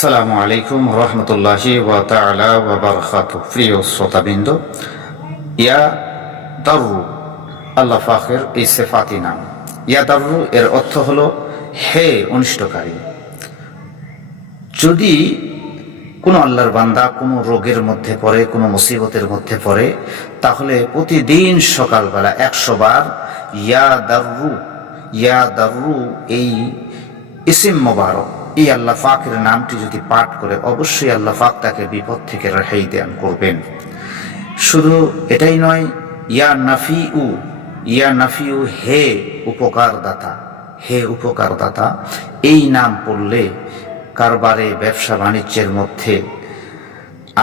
আসসালামু আলাইকুম রহমতুল্লাহি ওয়া তাআলা ওয়া বারাকাতুহু। প্রিয় শ্রোতাবৃন্দ, ইয়া দারু আল্লাহ পাকের এই সিফাতি নাম। ইয়া দারু এর অর্থ হলো হে অনিষ্টকারী। যদি কোনো আল্লাহর বান্দা কোনো রোগের মধ্যে পড়ে, কোনো মুসিবতের মধ্যে পড়ে, তাহলে প্রতিদিন সকালবেলা 100 বার ইয়া দারু এই ইসিম মোবারক, এই আল্লাহ পাকের নামটি যদি পাঠ করে, অবশ্যই আল্লাহ পাক তাকে বিপদ থেকে রেহাই দান করবেন। শুধু এটাই নয়, ইয়া নাফিউ হে উপকার দাতা, হে উপকার দাতা, এই নাম পড়লে কারবারে, ব্যবসা বাণিজ্যের মধ্যে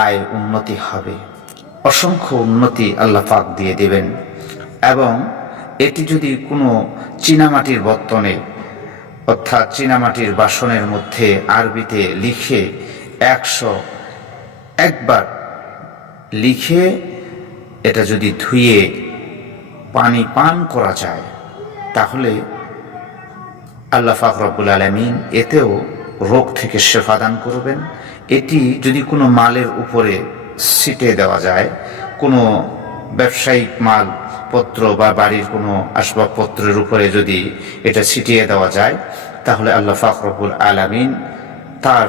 আয় উন্নতি হবে, অসংখ্য উন্নতি আল্লাহ পাক দিয়ে দেবেন। এবং এটি যদি কোনো চীনামাটির বর্তনে অর্থাৎ চীনামাটির বাসনের মধ্যে আরবিতে লিখে 101 বার লিখে এটা যদি ধুয়ে পানি পান করা যায়, তাহলে আল্লাহ পাক রব্বুল আলামিন এতেও রোগ থেকে শেফা দান করবেন। এটি যদি কোনো মালের উপরে ছিটিয়ে দেওয়া যায়, কোনো ব্যবসায়িক মালপত্র বা বাড়ির কোনো আসবাবপত্রের উপরে যদি এটা ছিটিয়ে দেওয়া যায়, তাহলে আল্লাহ পাক রব্বুল আলামিন তার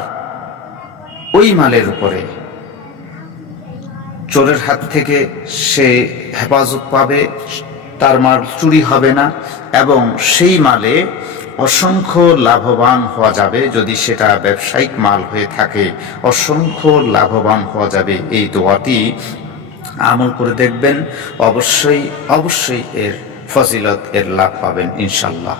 ওই মালের উপরে চোরের হাত থেকে সে হেফাজত পাবে, তার মাল চুরি হবে না, এবং সেই মালে অসংখ্য লাভবান হওয়া যাবে। যদি সেটা ব্যবসায়িক মাল হয়ে থাকে, অসংখ্য লাভবান হওয়া যাবে। এই দোয়াটি আমল করে দেখবেন, অবশ্যই এর ফজিলত, এর লাভ পাবেন ইনশাল্লাহ।